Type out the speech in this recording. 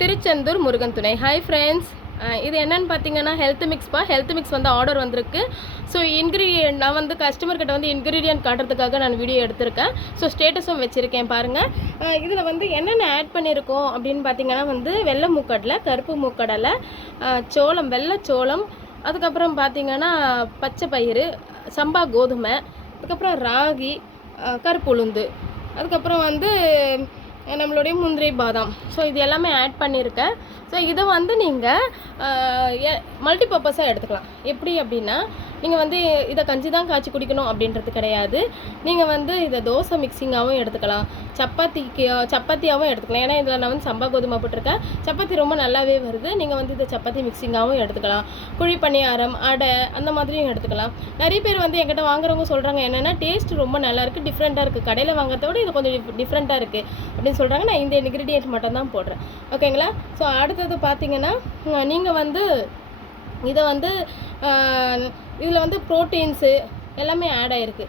திருச்செந்தூர் முருகன் துணை. Hi friends, இது என்னென்னு பார்த்தீங்கன்னா ஹெல்த் மிக்ஸ் வந்து ஆர்டர் வந்திருக்கு. ஸோ இன்க்ரீடியன்ட் நான் வந்து கஸ்டமர்கிட்ட வந்து இன்க்ரீடியன்ட் காட்டுறதுக்காக நான் வீடியோ எடுத்திருக்கேன். ஸோ ஸ்டேட்டஸும் வச்சுருக்கேன் பாருங்கள். இதில் வந்து என்னென்ன ஆட் பண்ணியிருக்கோம் அப்படின்னு பார்த்தீங்கன்னா வந்து வெள்ளை மூக்கடலை, கருப்பு மூக்கடலை, சோளம், வெள்ளை சோளம், அதுக்கப்புறம் பார்த்தீங்கன்னா பச்சை பயிறு, சம்பா கோதுமை, அதுக்கப்புறம் ராகி, கருப்பு உளுந்து, அதுக்கப்புறம் வந்து நம்மளுடைய முந்திரி பாதாம். ஸோ இது எல்லாமே ஆட் பண்ணியிருக்கேன். ஸோ இதை வந்து நீங்கள் மல்டிபர்பஸாக எடுத்துக்கலாம். எப்படி அப்படின்னா நீங்கள் வந்து இதை கஞ்சி தான் காய்ச்சி குடிக்கணும் அப்படின்றது கிடையாது. நீங்கள் வந்து இதை தோசை மிக்சிங்காகவும் எடுத்துக்கலாம், சப்பாத்தியாகவும் எடுத்துக்கலாம். ஏன்னா இதில் நான் வந்து சம்பா கோதுமை போட்டிருக்கேன். சப்பாத்தி ரொம்ப நல்லாவே வருது. நீங்கள் வந்து இதை சப்பாத்தி மிக்சிங்காகவும் எடுத்துக்கலாம். குழி பணியாரம், அடை, அந்த மாதிரியும் எடுத்துக்கலாம். நிறைய பேர் வந்து என்கிட்ட வாங்குறவங்க சொல்கிறாங்க என்னென்னா டேஸ்ட் ரொம்ப நல்லாயிருக்கு, டிஃப்ரெண்ட்டாக இருக்குது, கடையில் வாங்குறத விட இது கொஞ்சம் டிஃப்ரெண்ட்டாக இருக்குது அப்படின்னு சொல்கிறாங்க. நான் இந்த இன்க்ரீடியன்ட் மட்டும் தான் போடுறேன். ஓகேங்களா? ஸோ அடுத்தது பார்த்தீங்கன்னா நீங்கள் வந்து இதை வந்து இதில் வந்து ப்ரோட்டீன்ஸு எல்லாமே ஆட் ஆகிருக்கு.